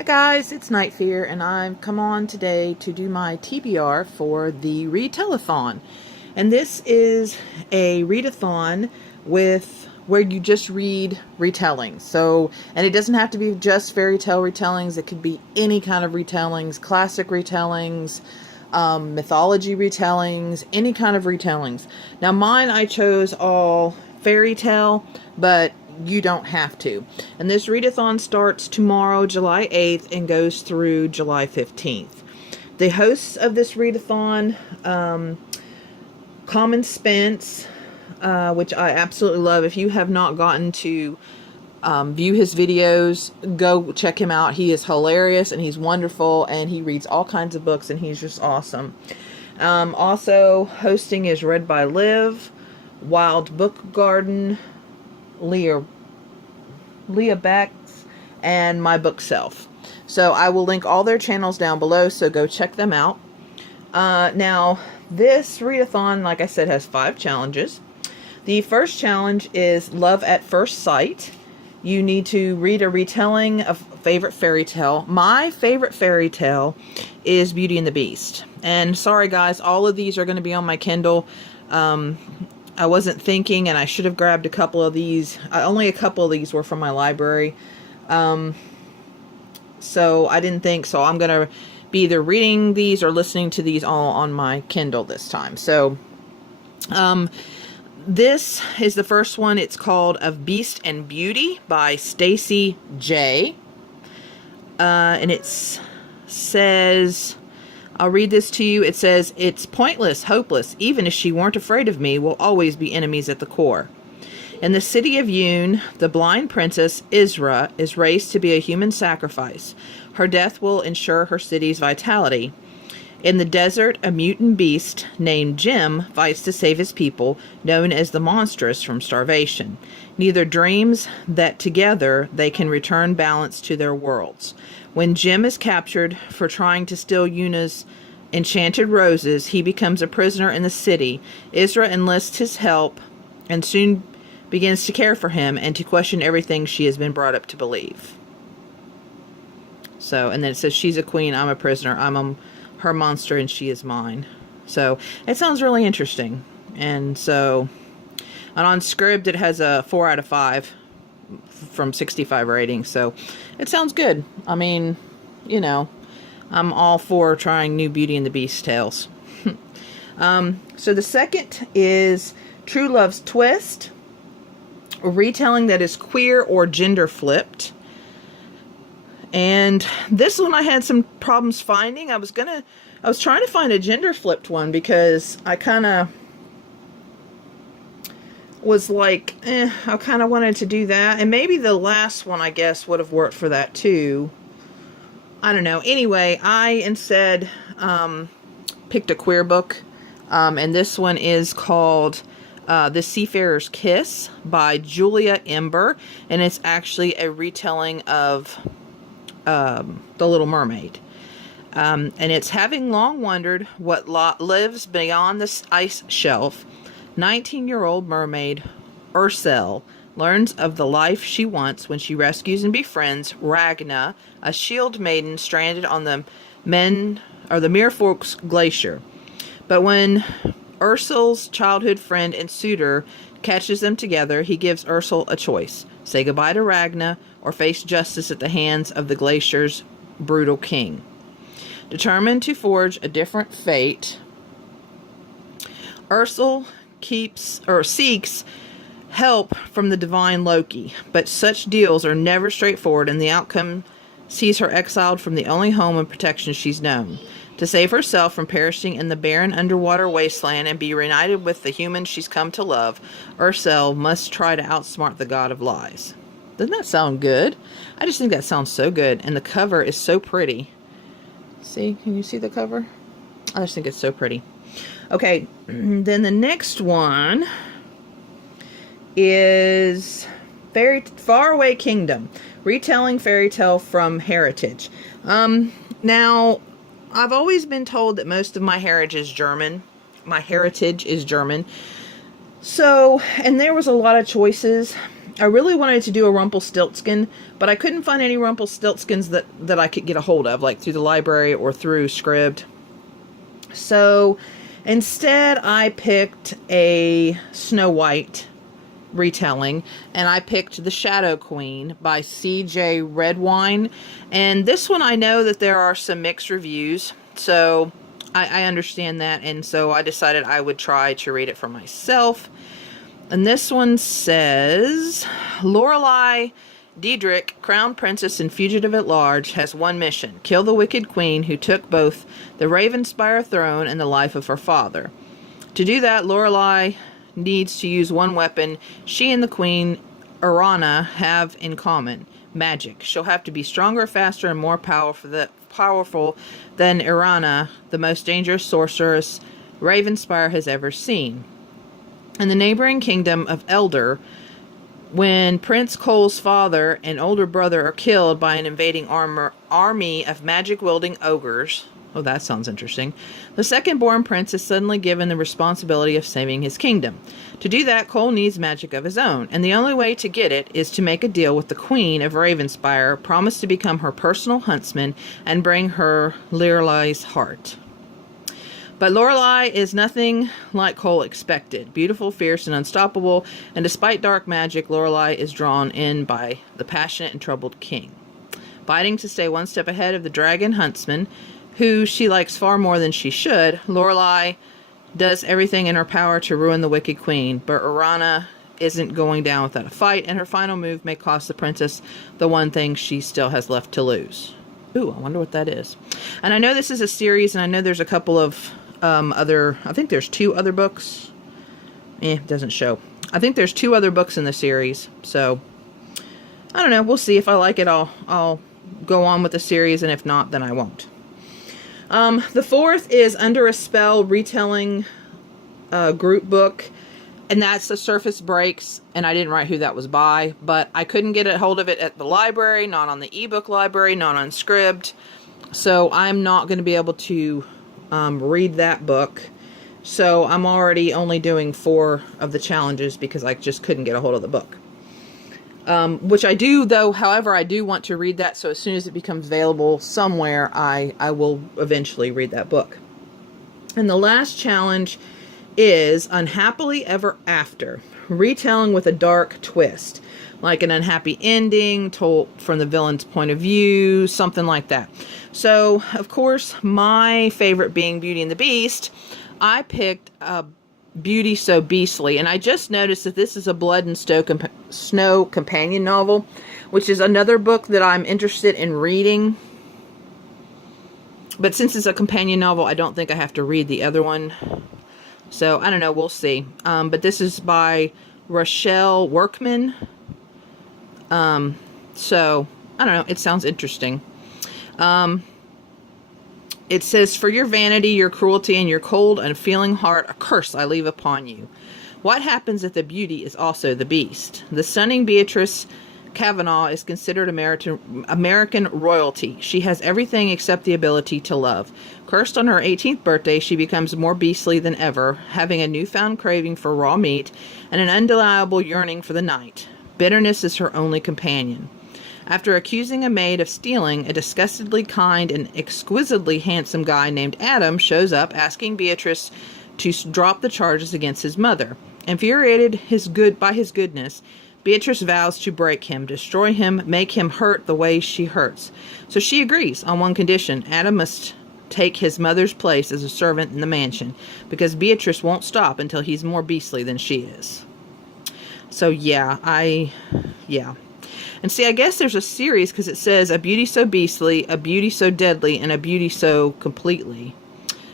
Hi guys, it's Night Fear, and I've come on today to do my TBR for the Retellathon. And this is a readathon with where you just read retellings. So, and it doesn't have to be just fairy tale retellings. It could be any kind of retellings, classic retellings, mythology retellings, any kind of retellings. Now mine, I chose all fairy tale, but you don't have to. And this readathon starts tomorrow, July 8th, and goes through July 15th. The hosts of this readathon, Common Spence, which I absolutely love. If you have not gotten to view his videos, go check him out. He is hilarious and he's wonderful, and he reads all kinds of books, and he's just awesome. Also hosting is Read by Liv, Wilde Book Garden, Lea Bex, and My Bookshelf. So I will link all their channels down below, so go check them out. Now, this readathon, like I said, has 5 challenges. The first challenge is Love at First Sight. You need to read a retelling of a favorite fairy tale. My favorite fairy tale is Beauty and the Beast. And sorry guys, all of these are going to be on my Kindle. I wasn't thinking, and I should have grabbed a couple of these. Only a couple of these were from my library. So I didn't think, so I'm going to be either reading these or listening to these all on my Kindle this time. So, this is the first one. It's called Of Beast and Beauty by Stacy J. And it says, I'll read this to you. It says, "It's pointless, hopeless. Even if she weren't afraid of me, we'll always be enemies at the core. In the city of Yun, the blind princess Isra is raised to be a human sacrifice. Her death will ensure her city's vitality. In the desert, a mutant beast named Jim fights to save his people, known as the Monstrous, from starvation. Neither dreams that together they can return balance to their worlds. When Jim is captured for trying to steal Yuna's enchanted roses, he becomes a prisoner in the city. Isra enlists his help and soon begins to care for him and to question everything she has been brought up to believe." So, and then it says, "She's a queen, I'm a prisoner, her monster, and she is mine." So, it sounds really interesting. And so, and on Scribd, it has a 4 out of 5 from 65 ratings. So, it sounds good. I mean, you know, I'm all for trying new Beauty and the Beast tales. So the second is True Love's Twist, a retelling that is queer or gender flipped. And this one I had some problems finding. I was trying to find a gender flipped one because I kind of was like, I kind of wanted to do that. And maybe the last one, I guess, would have worked for that too. I don't know. Anyway, I instead picked a queer book. And this one is called The Seafarer's Kiss by Julia Ember. And it's actually a retelling of The Little Mermaid. And it's having long wondered what lives beyond the ice shelf, 19-year-old mermaid Ursel learns of the life she wants when she rescues and befriends Ragna, a shield maiden stranded on the Merfolk's glacier. But when Ursel's childhood friend and suitor catches them together, he gives Ursel a choice: say goodbye to Ragna or face justice at the hands of the glacier's brutal king. Determined to forge a different fate, Ursel seeks help from the divine Loki, but such deals are never straightforward, and the outcome sees her exiled from the only home and protection she's known. To save herself from perishing in the barren underwater wasteland and be reunited with the human she's come to love, Ursel must try to outsmart the god of lies. Doesn't that sound good? I just think that sounds so good, and the cover is so pretty. See, can you see the cover? I just think it's so pretty. Okay, then the next one is Faraway Kingdom, retelling fairy tale from heritage. Now, I've always been told that most of my heritage is German. So, and there was a lot of choices. I really wanted to do a Rumpelstiltskin, but I couldn't find any Rumpelstiltskins that I could get a hold of, like through the library or through Scribd. So instead, I picked a Snow White retelling, and I picked The Shadow Queen by C.J. Redwine. And this one, I know that there are some mixed reviews, so I understand that, and so I decided I would try to read it for myself. And this one says, Lorelei Diedrich, Crown Princess and Fugitive at Large, has one mission: kill the wicked queen who took both the Ravenspire throne and the life of her father. To do that, Lorelei needs to use one weapon she and the queen, Irana, have in common: magic. She'll have to be stronger, faster, and more powerful than Irana, the most dangerous sorceress Ravenspire has ever seen. In the neighboring kingdom of Elder, when Prince Cole's father and older brother are killed by an invading army of magic-wielding ogres, oh, that sounds interesting, the second-born prince is suddenly given the responsibility of saving his kingdom. To do that, Cole needs magic of his own, and the only way to get it is to make a deal with the Queen of Ravenspire, promise to become her personal huntsman, and bring her Lorelei's heart. But Lorelei is nothing like Cole expected. Beautiful, fierce, and unstoppable, and despite dark magic, Lorelei is drawn in by the passionate and troubled king. Fighting to stay one step ahead of the dragon huntsman, who she likes far more than she should, Lorelei does everything in her power to ruin the wicked queen, but Irana isn't going down without a fight, and her final move may cost the princess the one thing she still has left to lose. Ooh, I wonder what that is. And I know this is a series, and I know there's a couple of I think there's 2 other books. It doesn't show. I think there's 2 other books in the series, so I don't know. We'll see. If I like it, I'll go on with the series, and if not, then I won't. The 4th is Under a Spell retelling group book, and that's The Surface Breaks, and I didn't write who that was by, but I couldn't get a hold of it at the library, not on the ebook library, not on Scribd, so I'm not going to be able to read that book. So I'm already only doing 4 of the challenges because I just couldn't get a hold of the book. Which I do, though, however, I do want to read that, so as soon as it becomes available somewhere, I will eventually read that book. And the last challenge is Unhappily Ever After, retelling with a dark twist, like an unhappy ending told from the villain's point of view, something like that. So, of course, my favorite being Beauty and the Beast, I picked Beauty So Beastly, and I just noticed that this is a Blood and Snow companion novel, which is another book that I'm interested in reading. But since it's a companion novel, I don't think I have to read the other one. So, I don't know, we'll see. But this is by Rochelle Workman. So, I don't know, it sounds interesting. It says, for your vanity, your cruelty, and your cold, unfeeling heart, a curse I leave upon you. What happens if the beauty is also the beast? The stunning Beatrice Kavanaugh is considered American royalty. She has everything except the ability to love. Cursed on her 18th birthday, she becomes more beastly than ever, having a newfound craving for raw meat and an undeniable yearning for the night. Bitterness is her only companion. After accusing a maid of stealing, a disgustedly kind and exquisitely handsome guy named Adam shows up asking Beatrice to drop the charges against his mother. Infuriated by his goodness, Beatrice vows to break him, destroy him, make him hurt the way she hurts. So she agrees on one condition: Adam must take his mother's place as a servant in the mansion, because Beatrice won't stop until he's more beastly than she is. So yeah. And see, I guess there's a series, because it says A Beauty So Beastly, A Beauty So Deadly, and A Beauty So Completely.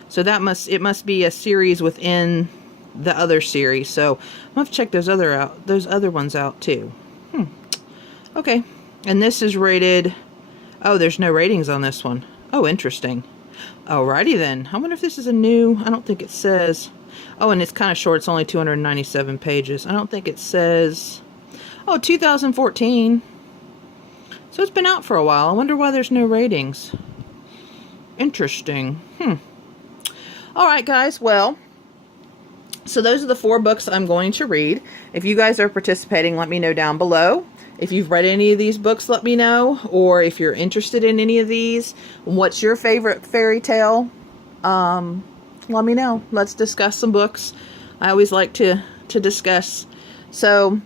So it must be a series within the other series. So I'm gonna have to check those other ones out too. Okay. And this is rated. Oh, there's no ratings on this one. Oh, interesting. Alrighty then. I wonder if this is a new. I don't think it says. Oh, and it's kind of short. It's only 297 pages. I don't think it says. Oh, 2014. So it's been out for a while. I wonder why there's no ratings. Interesting. Alright, guys. Well, So those are the 4 books I'm going to read. If you guys are participating, let me know down below. If you've read any of these books, let me know. Or if you're interested in any of these, what's your favorite fairy tale? Let me know. Let's discuss some books. I always like to discuss. So,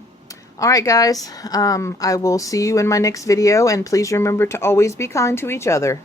alright guys, I will see you in my next video, and please remember to always be kind to each other.